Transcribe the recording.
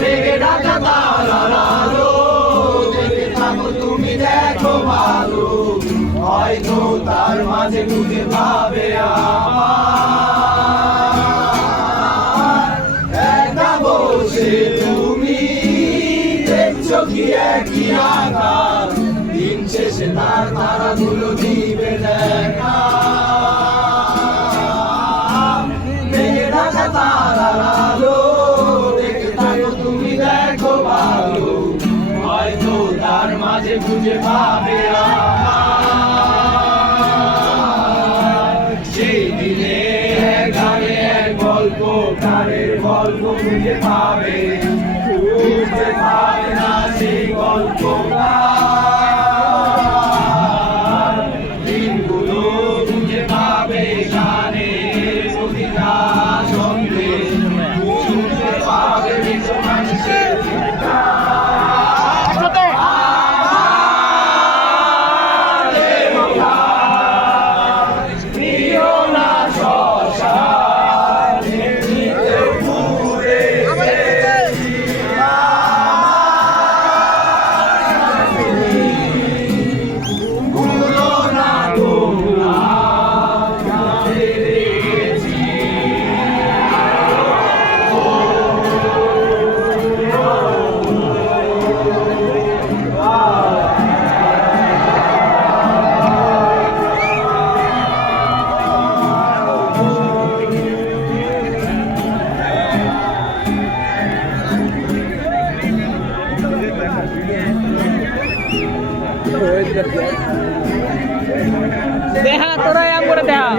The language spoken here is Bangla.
লেগে ঢাকা তারার আলো দেখে থাকো তুমি দেখো ভালো হয়তো তার মাঝে খুঁজে পাবে আমার একা বসে তুমি দেখছো কি একই আকাশ দিন শেষে তার তারাগুলো দিবে দেখা লেগে ঢাকা তারার আলো দেখে থাকো তুমি দেখো ভালো হয়তো তার মাঝে খুঁজে পাবে সেই দিনে গানে এক গল্প গানের গল্প খুঁজে পাবে খুঁজে পাবে না সেই গল্প দিনগুলো খুঁজে পাবে গানের প্রতিটা ছন্দে শুনতে পাবে বিশ্ব মানুষের দেখা তোরাই আম করে দেখা